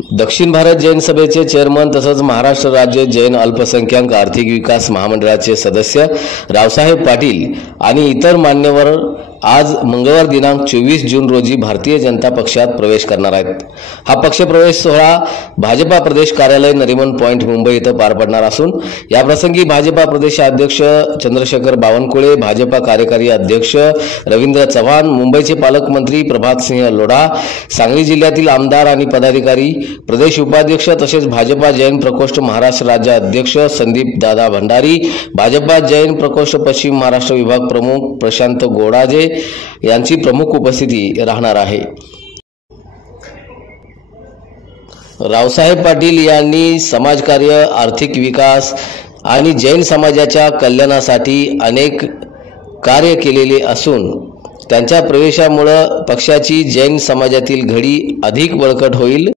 दक्षिण भारत जैन सभेचे चेअरमन तसंच महाराष्ट्र राज्य जैन अल्पसंख्याक आर्थिक विकास महामंडळाचे सदस्य रावसाहेब पाटील आणि इतर मान्यवर आज मंगळवार दिनांक 24 जून रोजी भारतीय जनता पक्षात प्रवेश करणार आहेत। हा पक्षप्रवेश सोहळा भाजपा प्रदेश कार्यालय नरिमन पॉइंट मुंबई येथे पार पडणार असून या प्रसंगी भाजपा प्रदेशाध्यक्ष चंद्रशेखर बावनकुळे, भाजपा कार्यकारी अध्यक्ष रवींद्र चव्हाण, मुंबईचे पालकमंत्री प्रभात सिंह लोढा, सांगली जिल्ह्यातील आमदार आणि पदाधिकारी, प्रदेश उपाध्यक्ष तसेच भाजपा जैन प्रकोष्ठ महाराष्ट्र राज्य अध्यक्ष संदीप दादा भंडारी, भाजपा जैन प्रकोष्ठ पश्चिम महाराष्ट्र विभाग प्रमुख प्रशांत गोडाजे यांची प्रमुख उपस्थिती राहणार आहे। रावसाहेब पाटील यांनी समाजकार्य, आर्थिक विकास आणि जैन समाजाच्या कल्याणासाठी अनेक कार्य केलेले असून त्यांच्या प्रवेशामुळे पक्षाची जैन समाजातील घडी अधिक बळकट होईल।